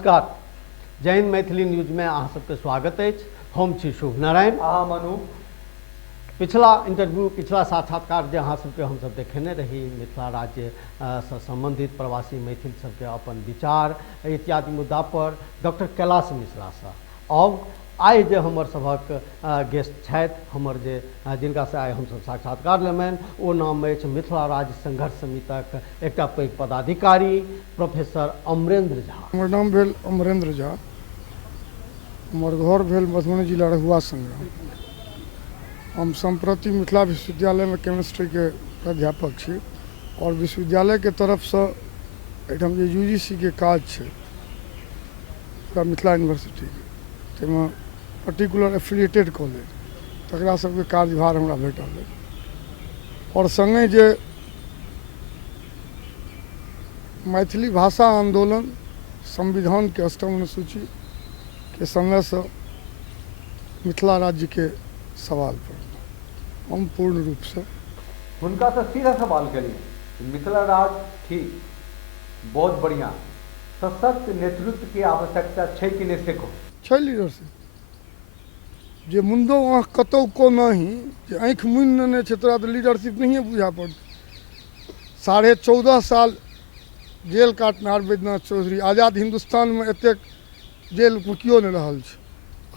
नमस्कार, जय हिंद मैथिली न्यूज में अहाँ सबके स्वागत है। हम छी शुभ नारायण। मनु। पिछला इंटरव्यू, पिछला साक्षात्कार जे अहाँ सबके हम सब देखेने रही मिथिला राज्य से संबंधित प्रवासी मैथिल सबके अपन विचार इत्यादि मुद्दा पर डॉक्टर कैलाश मिश्रा से अब आइ जे हमर सभक गेस्ट छथि, हमर जे जिनका से आइ हम सब साक्षात्कार लेबनि ओ नाम अछि मिथिला राज्य संघर्ष समितिक एकटा पैघ पदाधिकारी प्रोफेसर अमरेंद्र झा। हमर नाम भेल अमरेंद्र झा, हमर घर भेल मधुबनी जिला रहुआ संग्राम। हम संप्रति मिथिला विश्वविद्यालय में केमिस्ट्री के प्राध्यापक छी और विश्वविद्यालय के तरफ से एहिठाम जे यूजीसी के काज छै मिथिला यूनिवर्सिटी के पर्टिकुलर एफिलिएटेड कॉलेज तकरा सबके कार्यभार हमरा भेटल है और संगे जे मैथिली भाषा आंदोलन संविधान के 8वीं अनुसूची के समय से मिथिला राज्य के सवाल पर हम पूर्ण रूप से उनका से सीधा सवाल करिए। मिथिला राज्य ठीक, बहुत बढ़िया, सशक्त नेतृत्व की आवश्यकता है कि नहीं सेको छै लीडरशिप जे मुंदो आँख कतौ को नहीं जे आँख मुनि लेने छै तोरा तो लीडरशिप नहीं बुझा पड़त। 14.5 साल जेल काटनार बैद्यनाथ चौधरी आज़ाद हिंदुस्तान में एतेक जेल में क्यों नहीं रहल छै,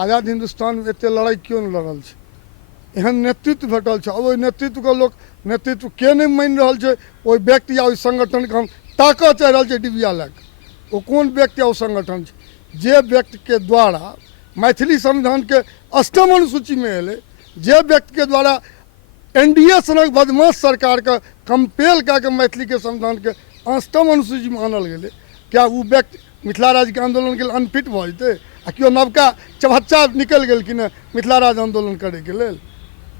आज़ाद हिंदुस्तान में एते लड़ाई क्यों नहीं लड़ल छै, एहन नेतृत्व भेटल छै। अब ओहि नेतृत्व के लोग नेतृत्व के नहीं मानि रहल छै, ओहि व्यक्ति या ओहि संगठन के हम ताकऽ चाहि रहल छै डिबिया लए कऽ। ओ कोन व्यक्ति या ओ संगठन छै जे व्यक्ति के द्वारा मैथिली संविधान के 8वीं अनुसूची में एले, जे व्यक्ति के द्वारा एनडीए सनक बदमाश सरकार के कंपेल कऽ के मैथिली के संविधान के 8वीं अनुसूची में आनल गेलै, क्या वो व्यक्ति मिथिला राज्य के आंदोलन के लिए अनफिट भऽ जेतै? आ केओ नवका चबच्चा निकलि गेलखिन हँ मिथिला राज्य आंदोलन करे के लेल।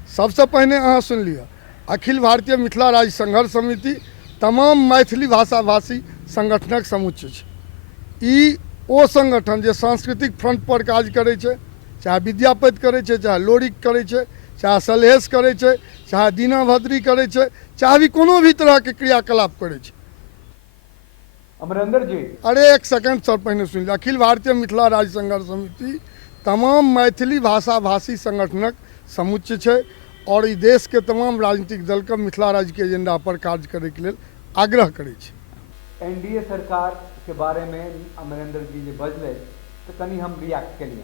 सबसे पहले अहाँ सुन लिअ, अखिल भारतीय मिथिला राज्य संघर्ष समिति तमाम मैथिली भाषा भाषी संगठनक समुच्चय छै। ई ओ संगठन जे सांस्कृतिक फ्रंट पर काज करे छै, चाहे विद्यापति करे छै, चाहे लोरिक करे छै, चाहे सलहेश करे छै, चाहे दीना भद्री करे छै, चाहे भी कोनो भी तरह के क्रियाकलाप करे छै। अमरेंद्र जी, अरे एक सेकंड सर, पहले सुन लिया। अखिल भारतीय मिथिला राज्य संघर्ष समिति तमाम मैथिली भाषा भाषी संगठनक समुच्चय छै और ई देश के तमाम राजनीतिक दल के मिथिला राज्य के एजेंडा पर कार्य करे के लेल आग्रह करे छै। एनडीए सरकार के बारे में अमरेंद्र जी जे बजले तो कनी हम रिएक्ट केलिए,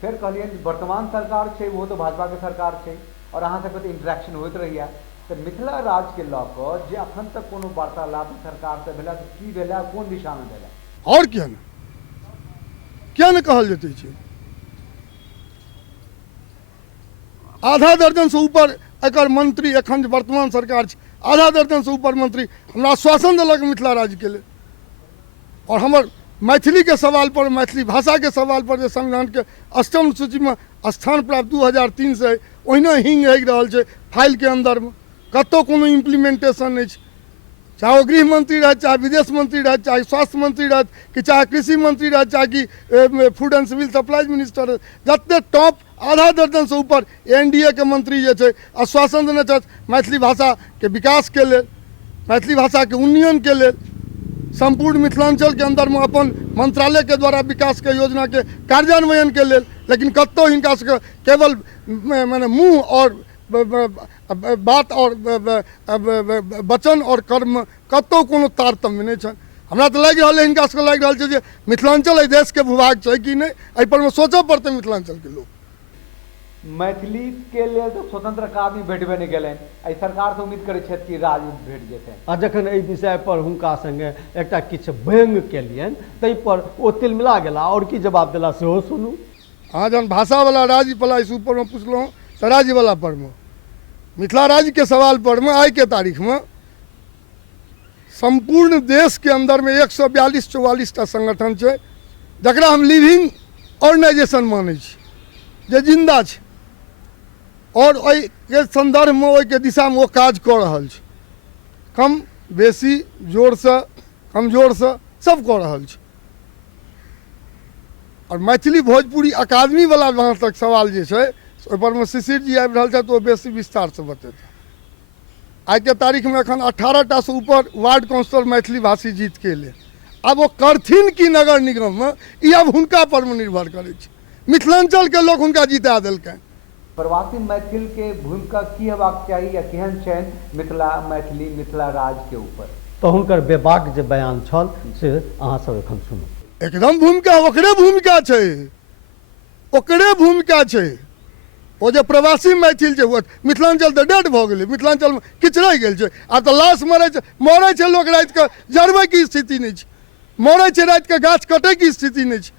फिर कहलिए वर्तमान सरकार छै वो तो भाजपा के सरकार छै और अहाँ सबके तो इंटरेक्शन होइत रहिए, तो मिथिला राज्य के लऽ कऽ जे अखन तक कोनो वार्तालाप सरकार से भेला तो की भेला, कोन दिशा में भेला और क्या न कहल जेतै छै। आधा दर्जन से ऊपर एकर मंत्री एखन जे वर्तमान सरकार छै, आधा दर्जन से ऊपर मंत्री हमरा आश्वासन देलक मिथिला राज्य के लिए और हमर मैथिली के सवाल पर, मैथिली भाषा के सवाल पर जे संविधान के 8वीं अनुसूची में स्थान प्राप्त 2003 से ओहिना हिंग हेग रहल छै फाइल के अंदर में, कतौ कोनो इम्प्लीमेंटेशन नहीं छै। चाहे वो गृह मंत्री रहे, चाहे विदेश मंत्री रहे, चाहे स्वास्थ्य मंत्री रहे, कि चाहे कृषि मंत्री रहे, चाहे कि food and civil supplies minister रहे, जते टॉप आधा दर्जन से ऊपर एनडीए के मंत्री जे छै आश्वासन देने छथि मैथिली भाषा के विकास के लेल, मैथिली भाषा के उन्नयन के लेल, संपूर्ण मिथिलांचल के अंदर में अपन मंत्रालय के द्वारा विकास के योजना के कार्यान्वयन के लेल। लेकिन कतौ हिनका सबके केवल माने मुँह और बात और वचन और कर्म कतौ कोनो तारतम्य नहीं छन। हमरा तो लग रहा है हिनका सबके लग रहा है जे मिथिलांचल एहि देश के भूभाग छै कि नहीं, एहि पर में सोचऽ पड़तै मिथिलांचल के लोग। मैथिली के लिए तो स्वतंत्र अकादमी भेटबे नहीं गेलै, एहि सरकार से उम्मीद करै छथि कि राज्य भेट जेतै। आ जखन एहि विषय पर हुनका संगे एकटा किछु व्यंग केलियनि ताहि पर ओ तिलमिला गेला और की जवाब देला सेहो सुनू। हाँ, जन भाषा वाला राज्य वाला इस ऊपर में पूछलहुँ तो राज्य वाला पर में मिथिला राज्य के सवाल पर में आज के तारीख में संपूर्ण देश के अंदर में 142-44 संगठन छै जकरा हम लिविंग ऑर्गेनाइजेशन मानै छी, जे जिंदा छै और ओहि के संदर्भ में ओहि के दिशा में वो काज कऽ रहल छै, कम बेसी जोर से कमजोर से सब कऽ रहल छै। और मैथिली भोजपुरी अकादमी वाला जहाँ तक सवाल जे छै ओहि पर में शिशिर जी आबि रहल छथि, ओ बेसी विस्तार से बतेता। आज के तारीख में एखन 18टा से ऊपर वार्ड काउंसिलर मैथिली भाषी जीत के एलै आब वो करथिन कि नगर निगम में ई आब हुनका पर में निर्भर करै छै। मिथिलांचल के लोग हुनका जिता देलकनि। प्रवासी मैथिल के भूमिका की हेबाक चाही या केहन छनि मिथिला मैथिली मिथिला राज के ऊपर? तो हुनकर बेबाक जे बयान छल से अहाँ सब एखन सुनू। एकदम भूमिका ओकरे भूमिका छै, ओकरे भूमिका छै। ओ जे प्रवासी मैथिल छै मिथिलांचल तऽ डेड भऽ गेलै, मिथिलांचलमे किछु रहि गेल छै। आ तऽ लाश मरै छै लोक राति कऽ जरबैके स्थिति नहीं छै, मरै छै राति कऽ गाछ कटैके स्थिति नहीं छै,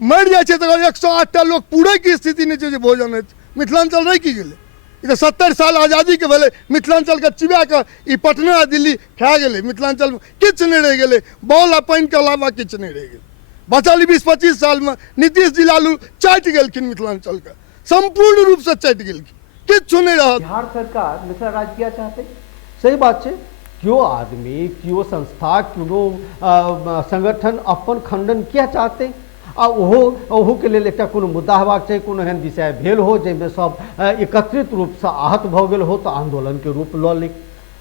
मरि जाइ छै तऽ 108टा लोक पूरैके स्थिति नहीं छै जे भोजन हेतै। मिथिलांचल रहि की गेलै? ई तऽ 70 साल आजादीके भेलै, मिथिलांचलके चिबा कऽ ई पटना आ दिल्ली खा गेलै। मिथिलांचलमे किछु नहि रहि गेलै, बॉल आ पानिके अलावा किछु नहीं रहि गेलै। बचल 20-25 सालमे नीतीश जी लालू चाटि गेलखिन मिथिलांचलके, संपूर्ण रूप से चटि गेलखिन, किछु नहीं रहा। बिहार सरकार मिथिला राज किया चाहते? सही बात है। क्यों आदमी, क्यों संस्था, क्यों संगठन अपन खंडन किया चाहते? आ ओहो के लेल एकटा कोनो मुद्दा हेबाक चाही, कोनो एहन विषय भेल हो जाहिमे सब एकत्रित रूप से आहत भऽ गेल हो तो आंदोलन के रूप लऽ ली।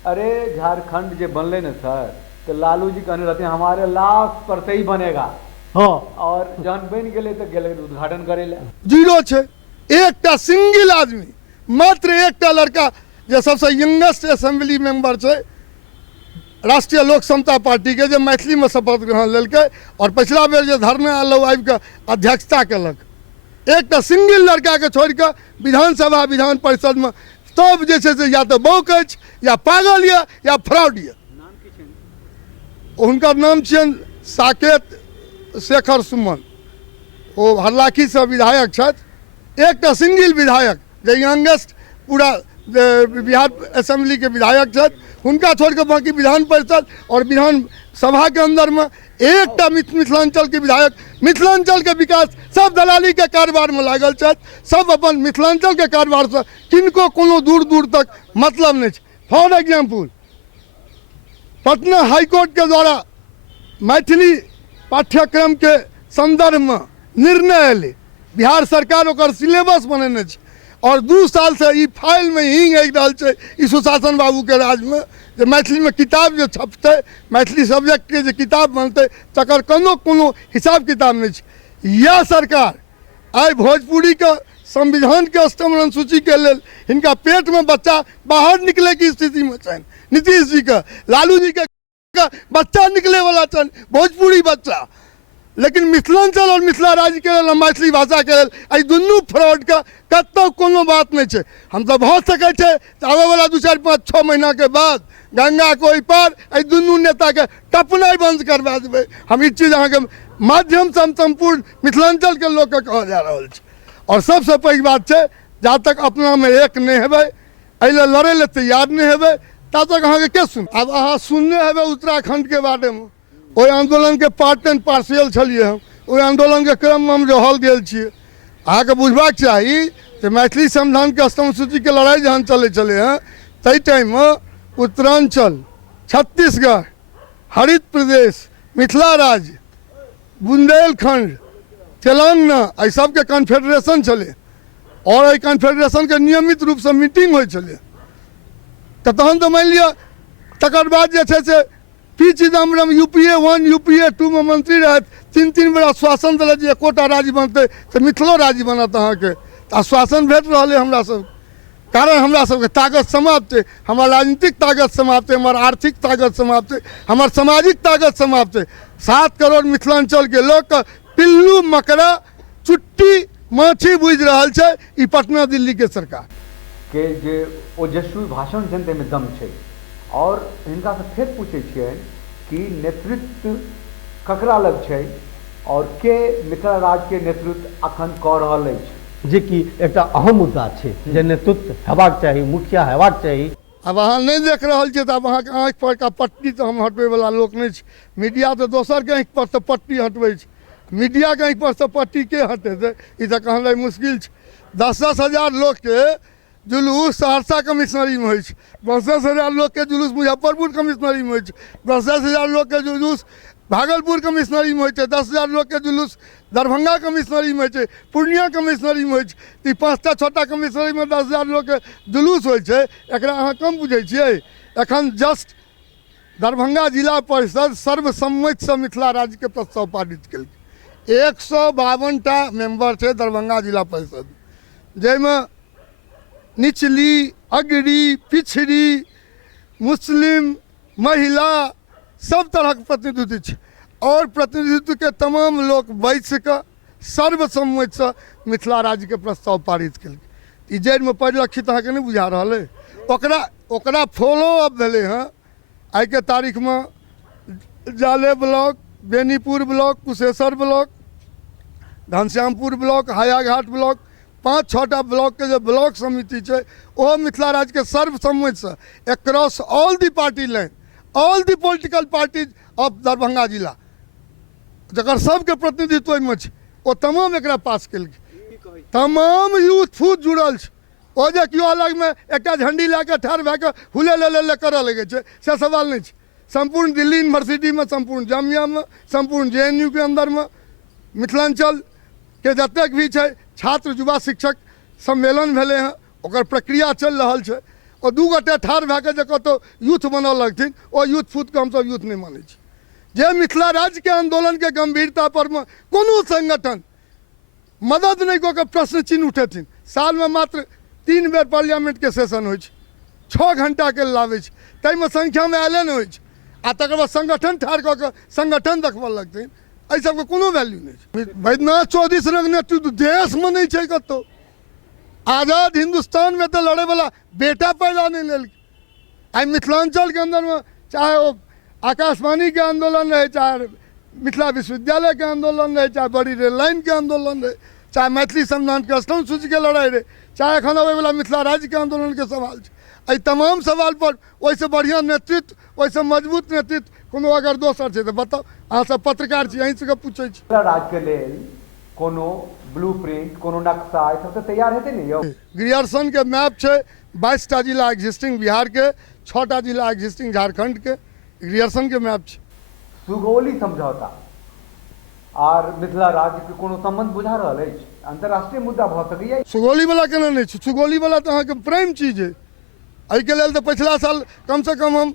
अरे झारखंड जे बनले न सर, तो लालू जी कहने रहते हैं हमारे लाश पर से ही बनेगा। हाँ, और जहन बन गेले तो गेले उद्घाटन करे ले। जीरो छै, एकटा सिंगल आदमी, मात्र एकटा लड़का जे सबसे यंगेस्ट असेंबली मेंबर छै राष्ट्रीय लोक समता पार्टी के, जे मैथिली में शपथ ग्रहण लेलकै और पिछला बेर जे धरना आलो आबि के अध्यक्षता केलक। एकटा सिंगल लड़का के छोड़ के विधानसभा विधान परिषद में सब जे छै से या तो बौक अछि, या पागल या फ्रॉड ये। हुनकर नाम छियनि साकेत शेखर सुमन, ओ हरलाखी से विधायक छथि। एकटा सिंगल विधायक जे यंगेस्ट पूरा बिहार असेंबली के विधायक छथि, हुनका छोड़ के बाकी विधान परिषद और विधान सभा के अंदर में एकटा मिथिलांचल के विधायक। मिथिलांचल के विकास सब दलाली के कारोबार में लागल छथि, सब अपन मिथिलांचल के कारोबार से किनको कोनो दूर दूर तक मतलब नहीं छै। फॉर एग्जाम्पल पटना हाईकोर्ट के द्वारा मैथिली पाठ्यक्रम के संदर्भ में निर्णय एले, बिहार सरकार ओकर सिलेबस बनेने छै और 2 साल से ई फाइल में हिंग आगि रहल छै ई सुशासन बाबू के राज में, जे मैथिली में किताब जो छपतै, मैथिली सब्जेक्ट के जे किताब बनतै तकर कोनो हिसाब किताब नहीं छै। यह सरकार आई भोजपुरी के संविधान के अष्टम सूची के लेल हिनका पेट में बच्चा बाहर निकले की स्थिति में छनि। नीतीश जी के, लालू जी के बच्चा निकले वाला छनि, भोजपुरी बच्चा। लेकिन मिथिलांचल और मिथिला राज्य के लेल, मैथिली भाषा के लेल आई दुनू फ्रॉड का कतौ कोनो बात नहीं छै। हम तो भऽ सकै छै आबे वाला 2, 4, 5, 6 महीना के बाद गंगा को ओहि पार आई दुनू नेता के टपनाई बंद करवा देबै। हम ई चीज अहाँ के माध्यम से हम संपूर्ण मिथिलांचल के लोग के कह जा रहल छै। और सबसे पैघ बात छै, जा तक अपना में एक नहीं हेबै, एहि लेल लड़ै लेल तैयार नहीं हेबै, ता तक अहाँ के के सुन। अब अहाँ सुनने हेबै उत्तराखंड के बारे में, ओहि आंदोलन के पार्ट एंड पार्शियल छलिए हम, ओहि आंदोलन के क्रम में हम रहल गेल छियै। अहाँ के बुझबाक चाही जे मैथिली संविधान के अष्टम सूची के लड़ाई जहन चले हैं तई टाइम में उत्तरांचल, छत्तीसगढ़, हरित प्रदेश, मिथिला राज्य, बुंदेलखंड, तेलंगाना एहि सब के कॉन्फेडरेशन चले और एहि कॉन्फेडरेशन के नियमित रूप से मीटिंग होइ छलै। तऽ तहन तऽ मानि लिअ तकर बाद जे छै से पी चिदम्बरम UPA 1 UPA 2 में मंत्री रहत, 3 बेर आश्वासन दिलत जे एकोटा राज्य बनतै तऽ मिथिलो राज्य बनत। अहाँके तऽ आश्वासन भेट रहल है हमरा सब, कारण हमरा सबके ताकत समाप्त है, हमार राजनीतिक ताकत समाप्त है, हमार आर्थिक ताकत समाप्त है, हमार सामाजिक ताकत समाप्त है। 7 करोड़ मिथिलांचल के लोग के पिल्लू मकड़ा चुट्टी माछी बुझ रहल छै ई पटना दिल्ली के सरकार के जे ओजस्वी भाषण छनि ताहिमे दम छै। और हिनका से फेर पूछे छियनि कि नेतृत्व ककरा लग छै और के मिथिला राज्य के नेतृत्व अखन कऽ रहल अछि, जे कि एकटा अहम मुद्दा छै जे नेतृत्व हेबाक चाही, मुखिया हेबाक चाही। अब अहाँ नहीं देख रहल छियै तऽ अब अहाँके आँखि पर का पट्टी तो हम हटबे वाला लोक नहीं छै। मीडिया तो दोसर के आँखि पर से पट्टी हटबै छै, मीडिया के आँखि पर से पट्टी के हटेतै ई तऽ कहनाइ मुश्किल छै। 10-10 हजार लोग के जुलूस सहरसा कमिश्नरी में होइ छै, 10-10 हजार लोग के जुलूस मुजफ्फरपुर कमिश्नरी में होइ छै, 10-10 हजार लोग के जुलूस भागलपुर कमिश्नरी में होइ छै, 10,000 लोग के जुलूस दरभंगा कमिश्नरी में होइ छै, पूर्णिया कमिश्नरी में होइ छै। 5टा 6टा कमिश्नरी में 10,000 लोग के जुलूस होइ छै। एकरा अहाँ कम बुझै छियै? एखन जस्ट दरभंगा जिला परिषद सर्वसम्मति से मिथिला राज्य के प्रस्ताव पारित कल 152टा मेंबर थे दरभंगा जिला परिषद, जैमें निचली, अगड़ी, पिछड़ी, मुस्लिम, महिला सब तरह के प्रतिनिधित्व छे और प्रतिनिधित्व के तमाम लोग बैस के सर्वसम्मति से मिथिला राज्य के प्रस्ताव पारित कल। जड़ में परिलक्षित अहाँ के नहीं बुझा रहा है, ओकरा फॉलो अप भेले हैं आई के तारीख में Jale block, Benipur block, Kusheshwar block, Ghanshyampur block, Hayaghat block, 5-6टा ब्लॉक के जो ब्लॉक समिति है वो मिथिला राज्य के सर्वसम्मति से across all the party line, all the political parties of Darbhanga जिला जकर सबके प्रतिनिधित्व में वो तमाम एक पास कल। तमाम यूथ फूट जुड़ल ओ जे क्यों अलग में एक झंडी लैके ठार भैके हुले ले कर लगे से सवाल नहीं। संपूर्ण दिल्ली यूनिवर्सिटी में, संपूर्ण जामिया में, संपूर्ण JNU के अंदर में मिथिलांचल के जतेक भी है छात्र युवा शिक्षक सम्मेलन भेले हैं, ओकर प्रक्रिया चल रहा है और 2 गोटे ठार भैके जो कतो यूथ बनल लगथिन ओ यूथ फूट के हम सब यूथ नहीं माने छी। जे मिथिला राज्य के आंदोलन के गंभीरता पर में कोनो संगठन मदद नहीं को के प्रश्न चिन्ह उठेथिन। साल में मात्र 3 बेर पार्लियामेंट के सेशन हो, 6 घंटा के लावे तैमें संख्या में आले नहीं हो, आ तकर बाद संगठन ठार कऽ के संगठन देखबऽ लगथिन, एहि सबके कोनो वैल्यू नहीं। वैद्यनाथ चौधरी सनक नेतृत्व देश में नहीं है कतो। आजाद हिंदुस्तान में तो लड़े वाला बेटा पैदा नहीं लेल। आई मिथिलांचल के अंदर में चाहे वो आकाशवाणी के आंदोलन रहे, चाहे मिथिला विश्वविद्यालय के आंदोलन रहे, चाहे बड़ी रेल लाइन के आंदोलन रहे, चाहे मैथिली संविधान के स्तंभ सूची के लड़ाई रहे, चाहे एखन अबै वाला मिथिला राज्य के आंदोलन के सवाल है। तमाम सवाल पर वैसे बढ़िया नेतृत्व, वैसे मजबूत नेतृत्व कोनो अगर दोसर है तो बताओ। अहाँ सब पत्रकार छी, अहीं से पूछे छी। राज्य के लेल कोनो ब्लूप्रिंट, कोनो नक्शा ई सब तो तैयार हेतै नहीं यौ? ग्रियर्सन के मैप है 22टा जिला एग्जिस्टिंग बिहार के, 6टा जिला एग्जिस्टिंग झारखंड के, ग्रियर्सन के मैप है। सुगौली समझौता और मिथिला राज्य के कोनो संबंध बुझा रहा है? अंतर्राष्ट्रीय मुद्दा भ सकैया। सुगौली वाला केना नहीं छै? सुगौली वाला तो अहाँ के प्राइम चीज है। एहि के लेल तो पिछला साल कम से कम हम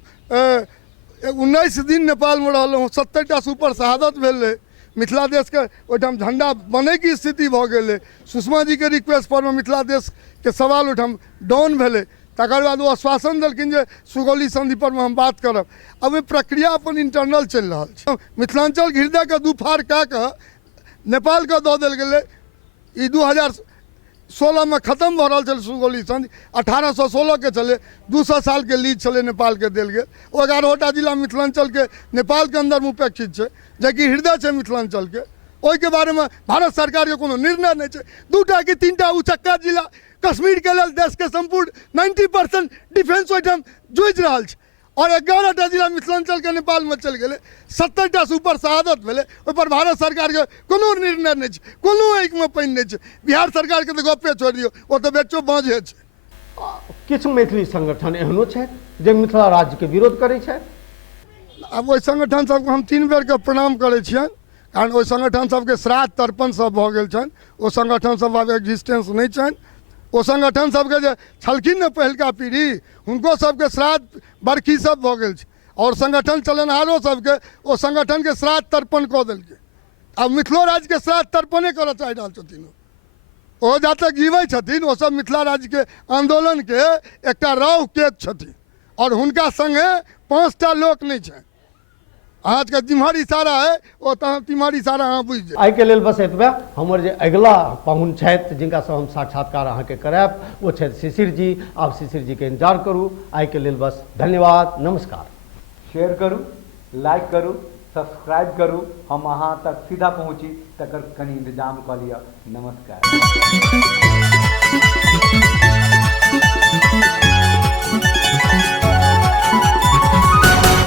19 दिन नेपाल में रहलहुँ, 70टा से ऊपर शहादत भेल रहे। मिथिला देश के ओहिठाम झंडा बने की स्थिति भ गेलै। सुषमा जी के रिक्वेस्ट पर में मिथिला देश के सवाल ओहिठाम डाउन भेलै। तकर बाद वो आश्वासन दिलखिन जे सुगौली संधि पर में हम बात करब। अब ये प्रक्रिया अपन इंटरनल चल रहा है। मिथिलांचल हृदय के दुफार कऽ के नेपाल के दऽ देल गेलै। ई 2016 में खत्म भ रहल छल सुगौली संधि, 1816 के चले, 200 साल के लीज चले नेपाल के देल गेल। 11टा जिला मिथिलांचल के नेपाल के अंदर में उपेक्षित है, जबकि हृदय है मिथिलांचल के। ओहि के बारे में भारत सरकार के कोनो निर्णय नहीं है। 2टा कि 3टा उचक्का जिला कश्मीर के लेल देश के संपूर्ण 90% डिफेंस ओहिठाम जुझि रहा है और 11टा जिला मिथिलांचल के नेपाल में चल गए। 70टा से ऊपर शहादत भेले, ओहि पर भारत सरकार के कोनो निर्णय नहीं है, कोनो एक में पानि नहीं है। बिहार सरकार के तो गपे छोड़ दियो, वो तो बेचो बाँझे है। किछु मैथिली संगठन एहनो छै जे मिथिला राज्य के विरोध करै छै। अब ओहि संगठन सबके हम 3 बेर के प्रणाम करै छियनि, कारण ओहि संगठन सबके श्राद्ध तर्पण सब भऽ गेल छनि। ओ संगठन सब आब एग्जिस्टेंस नहीं छनि। ओ संगठन सबके जे छलखिन ने पहिलका पीढ़ी, हुनको सबके श्राद्ध बरखी सब भऽ गेल छै और संगठन चलनहारो सबके ओ संगठन के श्राद्ध तर्पण कऽ देलकै। अब मिथिलो राज्य के श्राद्ध तर्पणे करऽ चाहि रहल छथिन। ओ जा तक जीवै छथिन ओ सब मिथिला राज्य के आंदोलन के एकटा राह केत छथिन और हुनका संगे 5टा लोक नहीं छनि। आज का तिम्हारी इशारा है वो तिम्हारी इशारा अहाँ बुझि जाए। आई के लेल बस एतबे। हमर जे अगिला पाहुन छथि जिनका से हम साक्षात्कार अहाँ के करायब वो छथि शिशिर जी। आप शिशिर जी के इंतजार करू। आई के लेल बस धन्यवाद, नमस्कार। शेयर करू, लाइक करू, सब्सक्राइब करू, हम अहाँ तक सीधा पहुँची तकर कनी इंतजाम कऽ लिअ। नमस्कार।